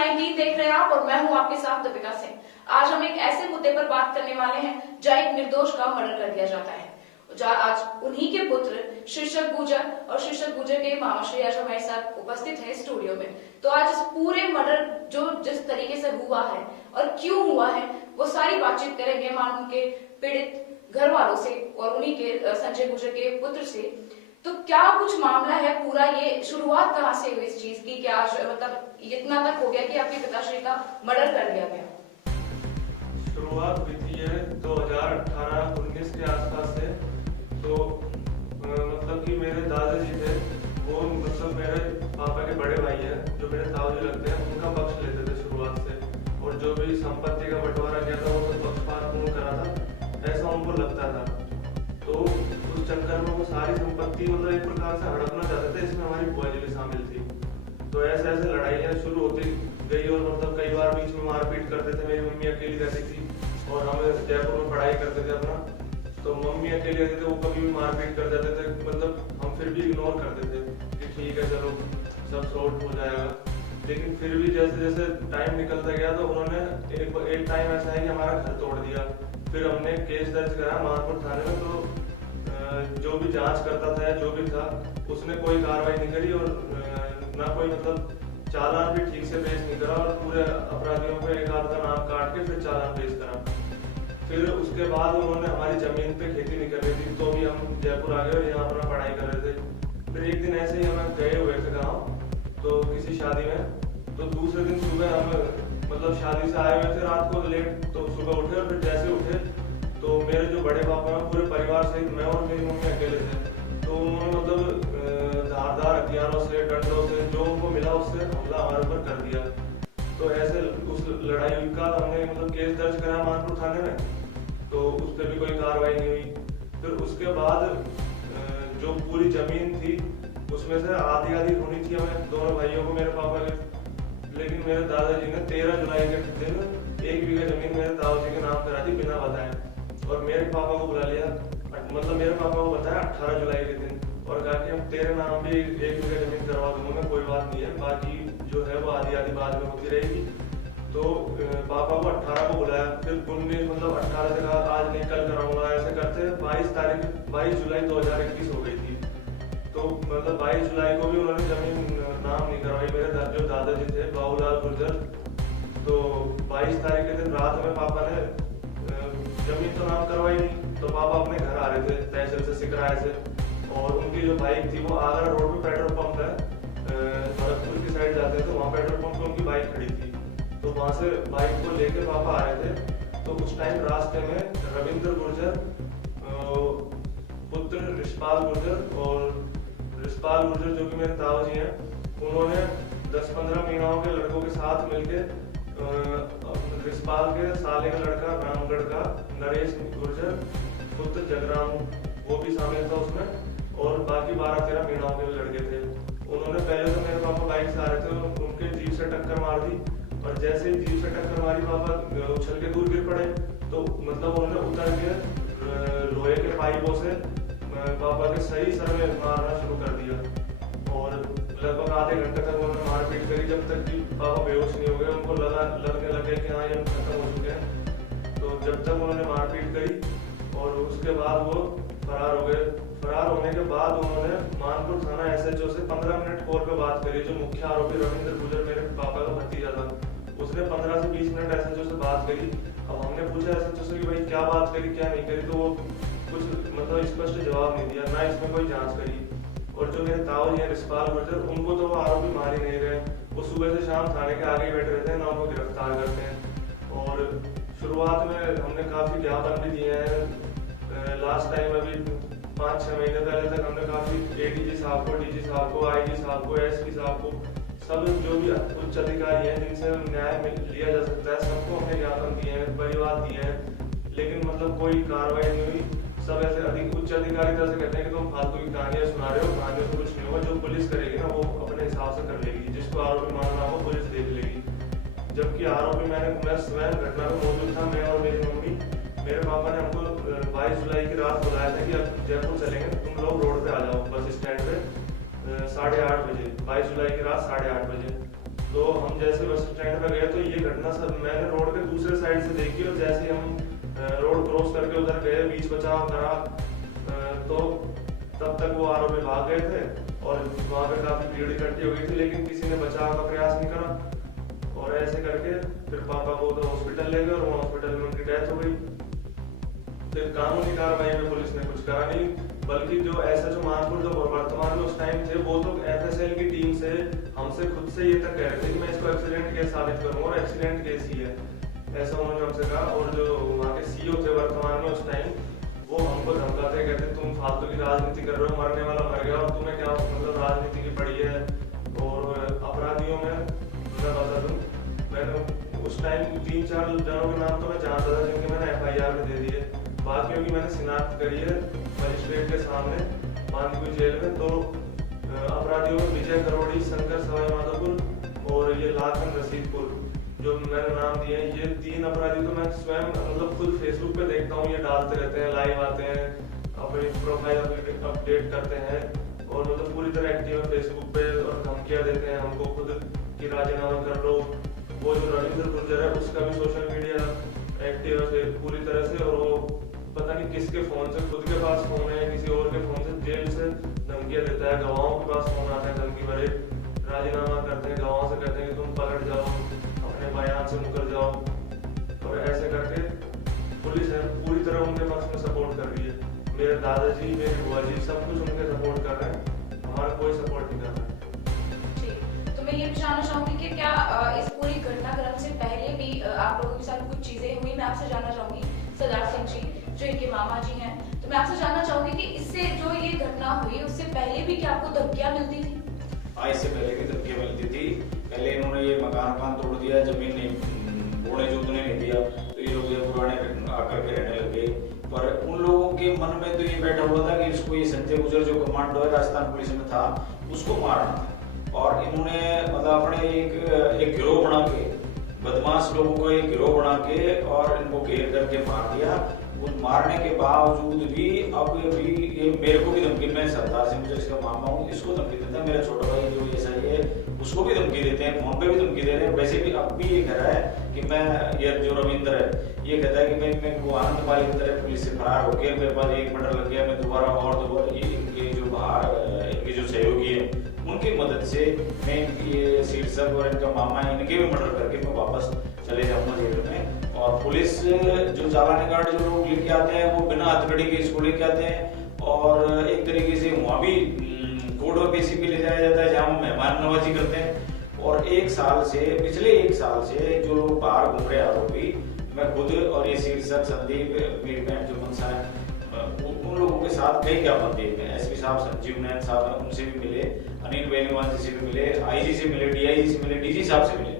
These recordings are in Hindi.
19 देख रहे हैं आप और मैं हूं आपके साथ दीपिका सिंह। आज हम एक ऐसे मुद्दे पर बात करने वाले हैं जहां एक निर्दोष का मर्डर कर दिया जाता है। जहां आज उन्हीं के पुत्र शीर्षक गुर्जर और शीर्षक गुर्जर के मामा श्री आज हमारे साथ उपस्थित है स्टूडियो में। तो आज इस पूरे मर्डर जो जिस तरीके से हुआ है और क्यों हुआ है वो सारी बातचीत करेंगे मानो के पीड़ित घर वालों से और उन्हीं के संजय गुर्जर के पुत्र से। तो क्या कुछ मामला है पूरा, ये शुरुआत कहाँ से हुई इस चीज की? क्या मतलब इतना तक हो गया कि आपके पिताश्री का मर्डर कर दिया गया? शुरुआत हुई थी ये 2018-19 के आसपास से। तो मतलब कि मेरे दादाजी थे, वो मतलब मेरे पापा के बड़े भाई हैं जो मेरे ताऊजी लगते हैं, उनका पक्ष लेते थे शुरुआत से। और जो भी संपत्ति का बंटवारा किया था वो सब पक्षपातपूर्ण करा था, ऐसा उनको लगता था। तो उस चक्कर में वो सारी संपत्ति मतलब एक प्रकार से हड़पना चाहते थे। इसमें हमारी बुआ जी भी शामिल थी। तो ऐसे ऐसे लड़ाइयाँ शुरू होती गई और मतलब कई बार बीच में मारपीट करते थे। मेरी मम्मी अकेली रहती थी और हम जयपुर में पढ़ाई करते थे अपना, तो मम्मी अकेले रहते थे, वो कभी भी मारपीट कर देते थे। मतलब हम फिर भी इग्नोर करते थे कि ठीक है चलो सब सॉर्ट हो जाएगा। लेकिन फिर भी जैसे जैसे टाइम निकलता गया तो उन्होंने एक टाइम ऐसा है कि हमारा घर तोड़ दिया। फिर हमने केस दर्ज करा मानपुर थाने में। तो जो भी जांच करता था या जो भी था उसने कोई कार्रवाई नहीं करी और ना कोई मतलब चालान भी ठीक से पेश नहीं करा और पूरे अपराधियों को एक आध का नाम काट के फिर चालान पेश करा। फिर उसके बाद उन्होंने हमारी जमीन पे खेती नहीं करनी थी, तो भी हम जयपुर आ गए और यहाँ अपना पढ़ाई कर रहे थे। फिर एक दिन ऐसे ही हम गए हुए थे गाँव तो किसी शादी में। तो दूसरे दिन सुबह हम मतलब शादी से आए हुए थे रात को लेट, तो सुबह उठे और फिर जैसे उठे तो मेरे जो बड़े पापा हैं पूरे परिवार सहित मैं और मेरी मम्मी अकेले थे। तो उन्होंने मतलब धारदार हथियारों से डंडों से जो उनको मिला उससे हमला हमारे ऊपर कर दिया। तो ऐसे उस लड़ाई का हमने मतलब केस दर्ज करा मानपुर थाने में, तो उस पर भी कोई कार्रवाई नहीं हुई। फिर उसके बाद जो पूरी जमीन थी उसमें से आधी आधी होनी थी हमें दोनों भाइयों को, मेरे पापा के। लेकिन मेरे दादाजी ने 13 जुलाई के दिन 1 बीघा जमीन मेरे दादाजी के नाम करा दी बिना बताए। और मेरे पापा को बुला लिया, मतलब मेरे पापा को बताया 18 जुलाई के दिन, और कहा कि हम तेरे नाम भी 1 बीघा जमीन करवा दूंगा मैं, कोई बात नहीं है, बाकी जो है वो आधी आधी बाद में होती रहेगी। तो पापा को 18 को बुलाया, फिर 19 मतलब 18 से कहा आज नहीं कल कराऊंगा। ऐसे करते 22 जुलाई 2021 हो गई थी। तो मतलब 22 जुलाई को भी उन्होंने जमीन नाम नहीं करवाई मेरे जो दादाजी थे बाबूलाल गुर्जर। तो 22 तारीख के दिन रात में पापा ने जमीन तो नाम करवाई नहीं, तो पापा अपने घर आ रहे थे तहसील से सिकराए से। और उनकी जो बाइक थी वो आगरा रोड पे पेट्रोल पंप है, भरतपुर की साइड जाते थे, वहाँ पेट्रोल पंप पे उनकी बाइक खड़ी थी। तो वहाँ से बाइक को लेके पापा आ रहे थे। तो उस टाइम रास्ते में रविंद्र गुर्जर, पुत्र रिशपाल गुर्जर, और रिशपाल गुर्जर जो कि मेरे ताऊजी हैं, उन्होंने 10-15 मीनाओं के लड़कों के साथ मिलकर रिशपाल के साले का लड़का रामगढ़ का नरेश गुर्जर, पुत्र जगराम, वो भी शामिल था उसमें, और बाकी 12-13 मीनाओं के लड़के थे। उन्होंने पहले तो मेरे पापा बाइक से आ रहे थे, उनके जीप से टक्कर मार दी। और जैसे ही जीप से टक्कर मारी पापा उछल के दूर गिर पड़े। तो मतलब उन्होंने उतर के लोहे के पाइपों से पापा के सही सर में मारना शुरू कर दिया। और लगभग आधे घंटे तक उन्होंने मारपीट करी, जब तक कि पापा बेहोश नहीं हो गए। उनको लगने लगे कि हाँ ये खत्म हो चुके हैं। तो जब तक उन्होंने मारपीट करी और उसके बाद वो फरार हो गए। फरार होने के बाद उन्होंने मानपुर थाना SHO से 15 मिनट कॉल पे बात करी। जो मुख्य आरोपी रविंद्र गुर्जर मेरे पापा का भतीजा था, उसने 15 से 20 मिनट SHO से बात करी। अब हमने पूछा SHO से कि भाई क्या बात करी क्या नहीं करी, तो वो कुछ मतलब स्पष्ट जवाब नहीं दिया, ना इसमें कोई जांच करी। और जो मेरे ताऊजी हैं रिशपाल गुर्जर, उनको तो वो आरोपी मार ही नहीं रहे। वो सुबह से शाम थाने के आगे ही बैठे रहते हैं, ना उनको गिरफ्तार करते हैं। और शुरुआत में हमने काफ़ी ज्ञापन भी दिए हैं। लास्ट टाइम अभी 5-6 महीने पहले तक हमने काफ़ी ADG साहब को, DG साहब को, IG साहब को, SP साहब को, सब जो भी उच्च अधिकारी हैं जिनसे न्याय लिया जा सकता है, सबको हमने ज्ञापन दिए हैं, परिवाद दिए हैं। लेकिन मतलब कोई कार्रवाई नहीं हुई। सब ऐसे अधिक उच्च अधिकारी तरह से कहते हैं कि तुम फालतू की कहानियां सुना रहे हो, कहानियों से कुछ नहीं होगा, जो पुलिस करेगी ना वो अपने हिसाब से कर लेगी, जिसको आरोपी मानना हो पुलिस देख लेगी। जबकि आरोपी मैं स्वयं घटना में मौजूद था, मैं और मेरी मम्मी। मेरे पापा ने हमको 22 जुलाई की रात बुलाया था कि अब जयपुर चलेंगे, तुम लोग रोड पे आ जाओ बस स्टैंड पे 8:30 बजे, 22 जुलाई की रात 8:30 बजे। तो हम जैसे बस स्टैंड पर गए तो ये घटना सब मैंने रोड के दूसरे साइड से देखी, और जैसे हम रोड क्रॉस करके उधर गए, बीच बचाव करा, तो तब तक वो आरोपी भाग गए थे और वहाँ पे काफी भीड़ इकट्ठी हो गई थी, लेकिन किसी ने बचाव का प्रयास नहीं करा। और ऐसे करके फिर पापा को तो हॉस्पिटल ले गए और वहाँ हॉस्पिटल में उनकी डेथ हो गई। फिर कानूनी कार्रवाई में पुलिस ने कुछ करा नहीं, बल्कि जो एसएचओ मानपुर जो वर्तमान में उस टाइम थे, वो तो एफएसएल की टीम से हमसे खुद से ये तक कह रहे थे कि मैं इसको एक्सीडेंट केस साबित करूंगा, और एक्सीडेंट केस ही है, ऐसा उन्होंने हमसे कहा। और जो वहाँ के सीईओ थे वर्तमान में उस टाइम, वो हमको धमकाते, कहते तुम फालतू की राजनीति कर रहे हो, मरने वाला मर गया और तुम्हें क्या मतलब राजनीति की पड़ी है। और अपराधियों में मैं बता दूं, मैंने उस टाइम 3-4 जनों के नाम तो मैं जानता था जिनके मैंने FIR में दे दिए, बाकियों की मैंने शिनाख्त करी है मजिस्ट्रेट के सामने बांदीकुई जेल में। तो अपराधियों में विजय करोड़ी, शंकर सवाई माधोपुर और ये लाखन रशीदपुर, जो मैंने नाम दिए हैं, ये 3 अपराधी तो मैं स्वयं मतलब खुद फेसबुक पे देखता हूँ, ये डालते रहते हैं, लाइव आते हैं, अपनी प्रोफाइल अपडेट करते हैं और मतलब पूरी तरह एक्टिव है फेसबुक पे, और धमकियाँ देते हैं हमको खुद कि राजीनामा कर लो। वो जो रविंद्र गुर्जर है, उसका भी सोशल मीडिया एक्टिव है पूरी तरह से, और वो पता नहीं किसके फोन से, खुद के पास फोन है, किसी और के फोन से जेल से धमकियाँ देता है, गवाहों के पास फोन आता है धमकी भरे, राजीनामा करते हैं, गवाहों से कहते हैं कि तुम पलट जाओ, अपने बयान से मुकर जाओ। और ऐसे करके पुलिस है पूरी तरह उनके पक्ष में सपोर्ट कर रही है। मेरे दादाजी, मेरी बुआ जी, सब कुछ उनके सपोर्ट कर रहे हैं, हमारा कोई सपोर्ट नहीं कर रहा है। जी, तो मैं ये भी जानना चाहूंगी कि क्या इस पूरी घटनाक्रम से पहले भी आप लोगों के साथ कुछ चीजें हुई? मैं आपसे जानना चाहूंगी सरदार सिंह जी, जो इनके मामा जी हैं, तो मैं आपसे जानना चाहूंगी कि इससे जो ये घटना हुई उससे पहले भी क्या आपको धमकियां मिलती थी? हाँ, इससे पहले भी धमकियां मिलती थी। पहले इन्होंने ये मकान तोड़ दिया, जमीन नहीं बोने जोतने नहीं दिया, तो ये लोग ये पुराने आकर के रहने लगे। पर उन लोगों के मन में तो ये बैठा हुआ था कि इसको ये संजय गुर्जर जो कमांडो है राजस्थान पुलिस में था, उसको मारना था। और इन्होंने मतलब अपने एक गिरोह बना के, बदमाश लोगों को एक गिरोह बना के और इनको घेर करके मार दिया। उन मारने के बावजूद भी अब भी ये मेरे को भी धमकी, मैं सरदार सिंह गुर्जर इसका मामा हूँ, इसको धमकी देता है। मेरा छोटा भाई जो ये सही है उसको भी धमकी देते हैं, फोन पे भी धमकी दे रहे हैं। वैसे भी अब भी ये कह रहा है कि मैं, ये जो रविंद्र है ये कहता है कि मैं वो आनंद पाली की तरह पुलिस से फरार होकर मेरे पास 1 मर्डर लग गया, मैं दोबारा ये इनके जो बाहर इनके जो सहयोगी है उनकी मदद से मैं ये शीर्षक और इनका मामा है इनके भी मर्डर करके मैं वापस चले जाऊंगा जेल में। और पुलिस जो चालानी गार्ड जो लोग लेके आते हैं वो बिना हथकड़ी के इसको लेके आते हैं, और एक तरीके से वहाँ भी कोर्ट में पेशी भी ले जाया जाता है जहाँ हम मेहमान नवाजी करते हैं। और पिछले एक साल से जो लोग बाहर घूम रहे आरोपी, मैं खुद और ये शीर्षक संदीप, मेरी बहन जो मनसा है, उन लोगों के साथ कई ज्ञापन दिए गए। एसपी साहब संजीव नैन साहब हैं, उनसे भी मिले, अनिल बेनीवाल जी से भी मिले, आईजी से मिले, डीआईजी से मिले, डीजी साहब से मिले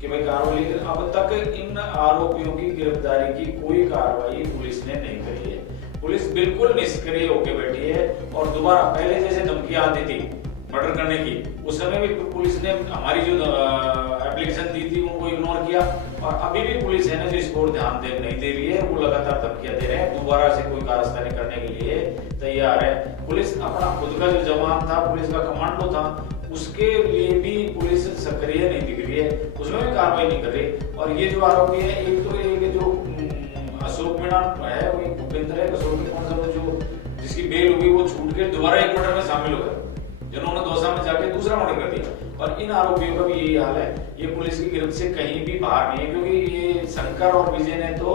कि भाई कार्रवाई, लेकिन अब तक इन आरोपियों की गिरफ्तारी की कोई कार्रवाई पुलिस ने नहीं करी है। पुलिस बिल्कुल निष्क्रिय होकर बैठी है। और दोबारा पहले जैसे धमकियां आती थी मर्डर करने की, उस समय भी पुलिस ने हमारी जो एप्लीकेशन दी थी उनको इग्नोर किया, और अभी भी पुलिस है ना जो इस ओर ध्यान नहीं दे रही है, वो लगातार धमकियां दे रहे हैं, दोबारा से कोई कारस्तानी करने के लिए तैयार है। पुलिस अपना खुद का जो जवान था, पुलिस का कमांडो था, उसके लिए भी पुलिस सक्रिय नहीं दिख रही है, उसमें भी कार्रवाई नहीं कर रही। और ये जो आरोपी है, एक तो एक जो अशोक मीणा है, वो भूपेंद्र है, अशोक की कौन सा वो जो जिसकी बेल हुई वो छूट के दोबारा एक मर्डर में शामिल हो गए, जिन्होंने दौसा में जाके दूसरा मर्डर कर दिया। और इन आरोपियों का भी यही हाल है, ये पुलिस की गिरफ्त से कहीं भी बाहर नहीं है, क्योंकि ये शंकर और विजय ने तो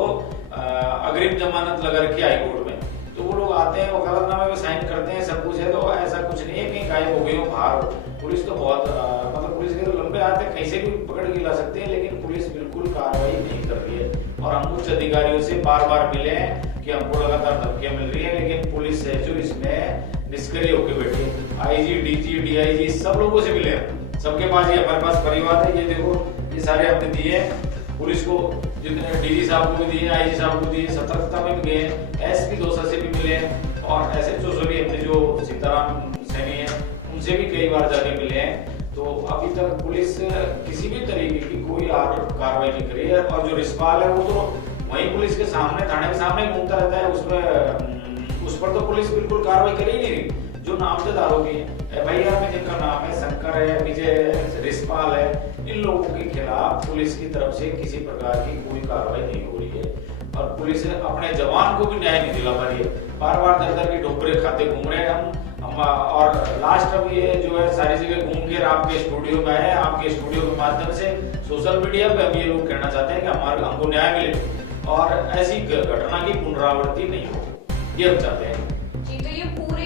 अग्रिम जमानत लगा रखी है हाईकोर्ट में। तो वो लोग आते हैं, वकालतनामे में साइन करते हैं, सब कुछ है, तो ऐसा कुछ नहीं है कहीं गायब हो गई हो बाहर। पुलिस तो बहुत मतलब पुलिस के तो लंबे हाथ है, कहीं से भी पकड़ के ला सकते हैं, लेकिन पुलिस बिल्कुल कार्रवाई नहीं कर रही है। और हम उच्च अधिकारियों से बार बार मिले हैं कि हमको लगातार धमकियां मिल रही है, लेकिन पुलिस है जो इसमें निष्क्रिय होकर बैठी है। आईजी, डीजी, डीआईजी सब लोगों से मिले हैं, सबके पास ये हमारे पास परिवार है, ये देखो ये सारे हमने दिए पुलिस को, जितने डीजी साहब को भी दिए, आईजी साहब को दिए, सतर्कता में भी गए, एसपी दौसा से भी मिले, और एसएचओ से भी अपने जो सीताराम सैनी है उनसे भी कई बार जाके मिले हैं। तो अभी तक पुलिस किसी भी तरीके की कोई कार्रवाई नहीं करी है। और जो रिस्पाल है वो तो वही पुलिस के सामने, थाने के सामने घूमता रहता है, उस पर तो पुलिस बिल्कुल कार्रवाई कर ही नहीं रही। जो नामजद आरोपी है FIR में जिनका नाम है शंकर है, विजय है, रिशपाल है, इन लोगों के खिलाफ पुलिस की तरफ से किसी प्रकार की कोई कार्रवाई नहीं हो रही है और पुलिस अपने जवान को भी न्याय नहीं दिला पा रही है। बार बार दर दर की ठोकरें खाते घूम रहे हैं हम और लास्ट अब ये जो है सारी जगह घूम कर आपके स्टूडियो में आए, आपके स्टूडियो के माध्यम से सोशल मीडिया पे हम ये लोग कहना चाहते हैं कि हमको न्याय मिले और ऐसी घटना की पुनरावृत्ति नहीं हो, ये हम चाहते हैं। जी, तो ये पूरे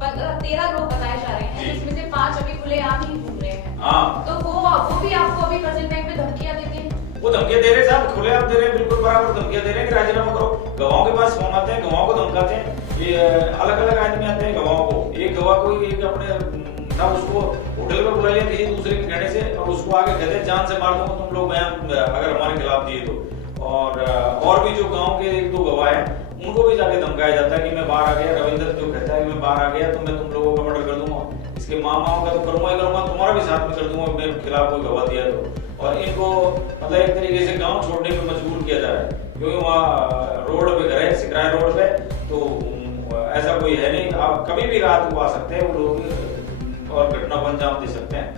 मतलब 13 लोग बताए जा रहे हैं, जिसमें से 5 अभी खुलेआम ही घूम रहे हैं। हाँ, तो वो भी आपको अभी प्रेजेंट टाइम पे धमकियां देते हैं? वो धमकियां दे रहे साहब, खुलेआम दे रहे हैं, बिल्कुल बराबर धमकियां दे रहे हैं कि राजीनामा करो। गवाहों के पास फोन आते हैं, गवाहों को धमकाते हैं, ये अलग अलग आदमी आते हैं गवाहों को। एक गवाह को एक अपने ना उसको होटल में बुला लिया किसी दूसरे के कहने से और उसको आगे कहते हैं जान से मार दूंगा तुम लोग बयान अगर हमारे खिलाफ दिए तो। और भी जो गांव के 1-2 गवाह हैं उनको भी जाके धमकाया जाता है कि मैं बाहर आ गया। रविंद्र जो कहता है कि मैं बाहर आ गया तो मैं तुम लोगों का मर्डर कर दूंगा, इसके मामाओं का तो करूंगा ही करूंगा, तुम्हारा भी साथ में कर दूंगा मेरे खिलाफ कोई गवाह दिया तो। और इनको मतलब एक तरीके से गांव छोड़ने पे मजबूर किया जा रहा है क्योंकि वहाँ रोड पे घर है, सिकराय रोड पे, तो ऐसा कोई है नहीं, आप कभी भी रात को आ सकते हैं वो लोग और घटना को अंजाम दे सकते हैं।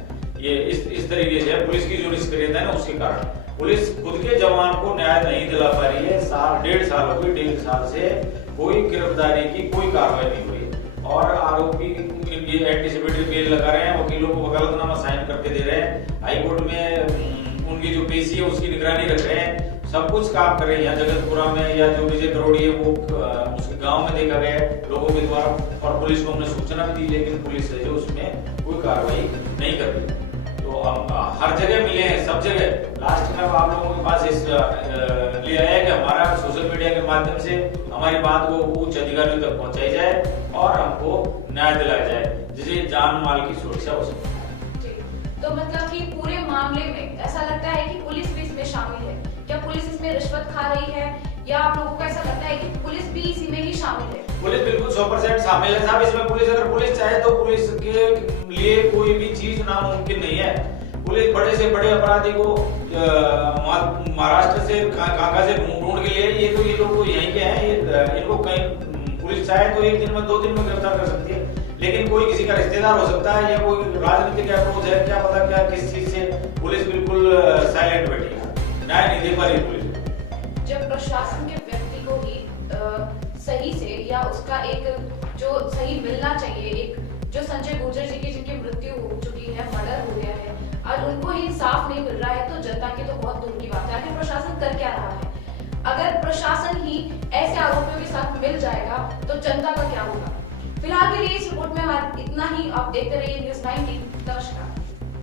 ये इस तरीके से पुलिस की जो निष्क्रियता है ना उसके कारण पुलिस खुद के जवान को न्याय नहीं दिला पा रही है। 1.5 साल हो गए, 1.5 साल से कोई गिरफ्तारी की कोई कार्रवाई नहीं हुई और आरोपी ये एंटीसिपेटरी बेल लगा रहे हैं, वकीलों को वकालतनामा साइन करके दे रहे हैं, हाईकोर्ट में उनकी जो पेशी है उसकी निगरानी रख रहे हैं, सब कुछ काम कर रहे हैं। यहाँ जगतपुरा में या जो विजय करोड़ी है वो उसके गांव में देखा गया है लोगों के द्वारा और पुलिस को हमने सूचना भी दी, लेकिन पुलिस है जो उसमें कोई कार्रवाई नहीं कर रही। तो हम हर जगह मिले हैं, सब जगह। लास्ट में आप लोगों के पास इस लिए आया है कि हमारा सोशल मीडिया के माध्यम से हमारी बात को उच्च अधिकारियों तक पहुंचाई जाए और हमको न्याय दिलाया जाए जिससे जान माल की सुरक्षा हो सके। तो मतलब कि पूरे मामले में ऐसा लगता है कि पुलिस भी इसमें शामिल है? क्या पुलिस इसमें रिश्वत खा रही है या आप लोगों को ऐसा लगता है कि पुलिस भी इसी में ही शामिल है? पुलिस बिल्कुल 100% शामिल है साहब इसमें। पुलिस अगर पुलिस चाहे तो पुलिस के लिए कोई भी चीज नामुमकिन नहीं है। पुलिस बड़े से बड़े अपराधी को महाराष्ट्र से काका से ढूंढ के लिए ये लोग तो यहीं के हैं, इनको कहीं पुलिस चाहे तो 1 दिन में 2 दिन में गिरफ्तार कर सकती है, लेकिन कोई किसी का रिश्तेदार हो सकता है या कोई राजनीतिक अप्रोच है, क्या पता क्या किस चीज से पुलिस बिल्कुल साइलेंट बैठी है, न्याय नहीं दे पा रही पुलिस। जब प्रशासन के व्यक्ति को ही सही से या उसका एक जो सही मिलना चाहिए, एक जो संजय गुर्जर जी की जिनकी मृत्यु हो चुकी है, मर्डर हो गया है, आज उनको ही इंसाफ नहीं मिल रहा है तो जनता की तो बहुत दूर की बात है। आखिर प्रशासन कर क्या रहा है? अगर प्रशासन ही ऐसे आरोपियों के साथ मिल जाएगा तो जनता का क्या होगा? फिलहाल के लिए इस रिपोर्ट में इतना ही। आप देखते रहिए News 19। नमस्कार।